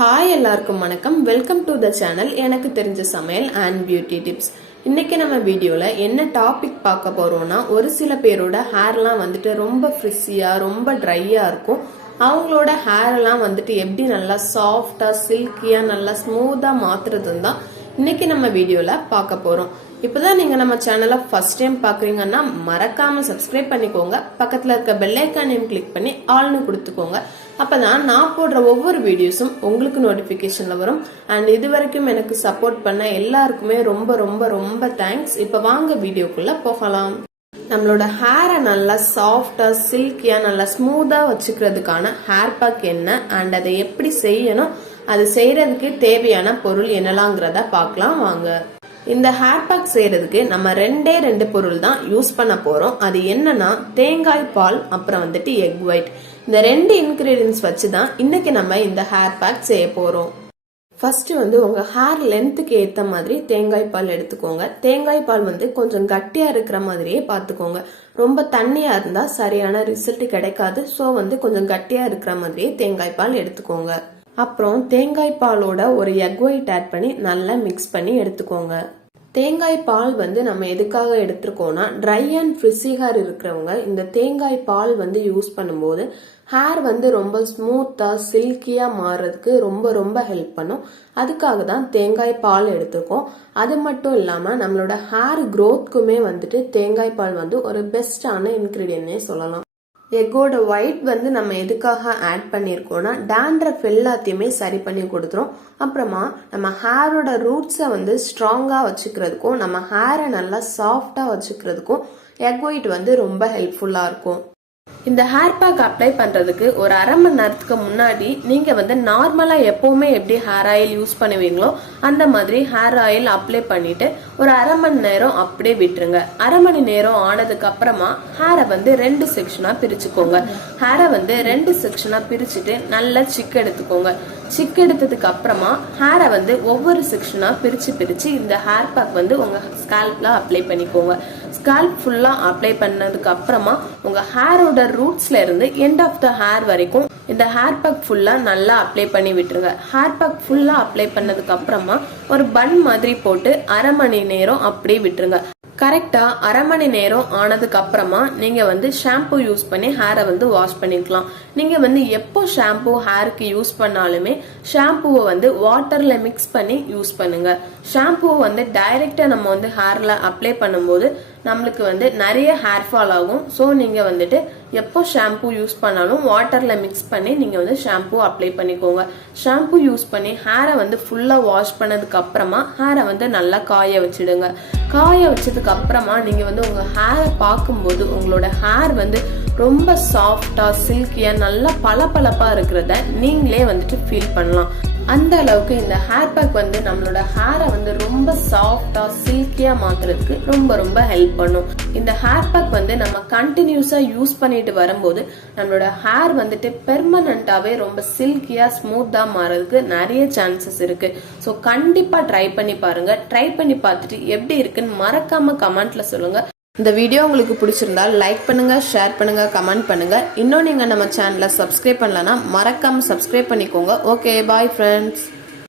Hi எல்லாருக்கும் வணக்கம். Welcome to the channel எனக்கு தெரிஞ்ச சமையல் அண்ட் பியூட்டி டிப்ஸ். இன்னைக்கு நம்ம வீடியோல என்ன டாபிக் பார்க்க போறோம்னா, ஒரு சில பேரோட ஹேர்லாம் வந்துட்டு ரொம்ப ஃப்ரிஸியா ரொம்ப ட்ரையா இருக்கும். அவங்களோட ஹேர் எல்லாம் வந்துட்டு எப்படி நல்லா சாஃப்டா சில்கியா நல்லா ஸ்மூத்தா மாத்துறதுன்னு தான் இன்னைக்கு நம்ம வீடியோல பார்க்க போறோம். இப்பதான் நீங்க நம்ம சேனலை ஃபர்ஸ்ட் டைம் பாக்குறீங்கன்னா மறக்காம சப்ஸ்கிரைப் பண்ணிக்கோங்க. பக்கத்துல இருக்க பெல் ஐக்கானையும் கிளிக் பண்ணி ஆல்னு கொடுத்துக்கோங்க. அப்பதான் நான் போடுற ஒவ்வொரு வீடியோஸும் உங்களுக்கு நோட்டிபிகேஷன்ல வரும். அண்ட் இது வரைக்கும் எனக்கு சப்போர்ட் பண்ண எல்லாருக்குமே ரொம்ப ரொம்ப ரொம்ப தேங்க்ஸ். இப்ப வாங்க வீடியோக்குள்ள போகலாம். நம்மளோட ஹேரை நல்லா சாஃப்டா சில்கியா நல்லா ஸ்மூத்தா வச்சுக்கிறதுக்கான ஹேர் பேக் என்ன அண்ட் அதை எப்படி செய்யணும், அது செய்யறதுக்கு தேவையான பொருள் என்னலாங்கிறத பார்க்கலாம் வாங்க. இந்த ஹேர் பேக் செய்யறதுக்கு நம்ம ரெண்டு பொருள் தான் யூஸ் பண்ண போறோம். அது என்னன்னா தேங்காய் பால், அப்புறம் வந்துட்டு எக் ஒயிட். இந்த 2 இன்கிரீடியன்ஸ் வச்சுதான் இன்னைக்கு நம்ம இந்த ஹேர் பேக் செய்ய போறோம். ஃபர்ஸ்ட் உங்க ஹேர் லென்த்துக்கு ஏத்த மாதிரி தேங்காய் பால் எடுத்துக்கோங்க. தேங்காய் பால் கொஞ்சம் கட்டியா இருக்கிற மாதிரியே பாத்துக்கோங்க. ரொம்ப தண்ணியா இருந்தா சரியான ரிசல்ட் கிடைக்காது. ஸோ கொஞ்சம் கட்டியா இருக்கிற மாதிரியே தேங்காய் பால் எடுத்துக்கோங்க. அப்புறம் தேங்காய் பாலோட ஒரு எக் ஒயிட் ஆட் பண்ணி நல்லா மிக்ஸ் பண்ணி எடுத்துக்கோங்க. தேங்காய் பால் நம்ம எதுக்காக எடுத்துருக்கோம்னா, ட்ரை அண்ட் ஃப்ரிஸி ஹேர் இருக்கிறவங்க இந்த தேங்காய் பால் யூஸ் பண்ணும்போது ஹேர் ரொம்ப ஸ்மூத்தா சில்கியா மாறுறதுக்கு ரொம்ப ரொம்ப ஹெல்ப் பண்ணும். அதுக்காக தான் தேங்காய் பால் எடுத்துருக்கோம். அது மட்டும் இல்லாம நம்மளோட ஹேர் க்ரோத்க்குமே தேங்காய் பால் ஒரு பெஸ்டான இன்கிரீடியன்ட்னே சொல்லலாம். எக்கோட ஒயிட் நம்ம எதுக்காக ஆட் பண்ணிருக்கோம்னா, டேண்ட்ரஃப் எல்லாத்தையுமே சரி பண்ணி கொடுத்துரும். அப்புறமா நம்ம ஹேரோட ரூட்ஸை ஸ்ட்ராங்கா வச்சுக்கிறதுக்கும் நம்ம ஹேரை நல்லா சாஃப்டா வச்சுக்கிறதுக்கும் எக் ஒயிட் ரொம்ப ஹெல்ப்ஃபுல்லா இருக்கும். இந்த ஹேர் பேக் அப்ளை பண்றதுக்கு ஒரு அரை மணி நேரத்துக்கு முன்னாடி நீங்க நார்மலா எப்பவுமே எப்படி ஹேர் ஆயில் யூஸ் பண்ணுவீங்களோ அந்த மாதிரி ஹேர் ஆயில் அப்ளை பண்ணிட்டு ஒரு அரை மணி நேரம் அப்படியே விட்டுருங்க. அரை மணி நேரம் ஆனதுக்கு அப்புறமா ஹேரை 2 செக்ஷனா பிரிச்சுக்கோங்க. ஹேரை 2 செக்ஷனா பிரிச்சுட்டு நல்லா சிக் எடுத்துக்கோங்க. சிக் எடுத்ததுக்கு அப்புறமா ஹேரை ஒவ்வொரு செக்ஷனா பிரிச்சு இந்த ஹேர் பேக் உங்க ஸ்கால்ப்ல அப்ளை பண்ணிக்கோங்க. ஸ்கால்ப் ஃபுல்லா அப்ளை பண்ணதுக்கு அப்புறமா உங்க ஹேரோட ரூட்ஸ்ல இருந்து எண்ட் ஆஃப் த ஹேர் வரைக்கும் இந்த ஹேர் பேக் ஃபுல்லா நல்லா அப்ளை பண்ணி விட்டுருங்க. ஹேர் பேக் ஃபுல்லா அப்ளை பண்ணதுக்கு அப்புறமா ஒரு பன் மாதிரி போட்டு அரை மணி நேரம் அப்படியே விட்டுருங்க. கரெக்டா அரை மணி நேரம் ஆனதுக்கு அப்புறமா நீங்க ஷாம்பு யூஸ் பண்ணி ஹேரை வாஷ் பண்ணிக்கலாம். நீங்க எப்போ ஷாம்பு ஹேருக்கு யூஸ் பண்ணாலுமே ஷாம்புவை வாட்டர்ல மிக்ஸ் பண்ணி யூஸ் பண்ணுங்க. ஷாம்புவை டைரக்டா நம்ம ஹேர்ல அப்ளை பண்ணும்போது நம்மளுக்கு நிறைய ஹேர் ஃபால் ஆகும். ஸோ நீங்க எப்போ ஷாம்பு யூஸ் பண்ணாலும் வாட்டர்ல மிக்ஸ் பண்ணி நீங்க ஷாம்பு அப்ளை பண்ணிக்கோங்க. ஷாம்பு யூஸ் பண்ணி ஹேரை ஃபுல்லா வாஷ் பண்ணதுக்கு அப்புறமா ஹேரை நல்லா காய வச்சிடுங்க. காய வச்சதுக்கு அப்புறமா நீங்க உங்க ஹேரை பார்க்கும்போது உங்களோட ஹேர் ரொம்ப சாஃப்டா சில்கியா நல்லா பளபளப்பா இருக்கிறத நீங்களே ஃபீல் பண்ணலாம். அந்த அளவுக்கு இந்த ஹேர் பேக் நம்மளோட ஹேரை ரொம்ப சாஃப்டா சில்கியா மாத்துறதுக்கு ரொம்ப ரொம்ப ஹெல்ப் பண்ணும். இந்த ஹேர் பேக் நம்ம கண்டினியூஸா யூஸ் பண்ணிட்டு வரும்போது நம்மளோட ஹேர் பெர்மனண்டாவே ரொம்ப சில்கியா ஸ்மூத்தா மாறதுக்கு நிறைய சான்சஸ் இருக்கு. ஸோ கண்டிப்பா ட்ரை பண்ணி பாருங்க. ட்ரை பண்ணி பார்த்துட்டு எப்படி இருக்குன்னு மறக்காம கமெண்ட்ல சொல்லுங்க. இந்த வீடியோ உங்களுக்கு பிடிச்சிருந்தா லைக் பண்ணுங்க, ஷேர் பண்ணுங்க, கமெண்ட் பண்ணுங்க. இன்னும் நீங்க நம்ம சேனலை சப்ஸ்கிரைப் பண்ணலன்னா மறக்காம சப்ஸ்கிரைப் பண்ணிக்கோங்க. Okay, bye friends.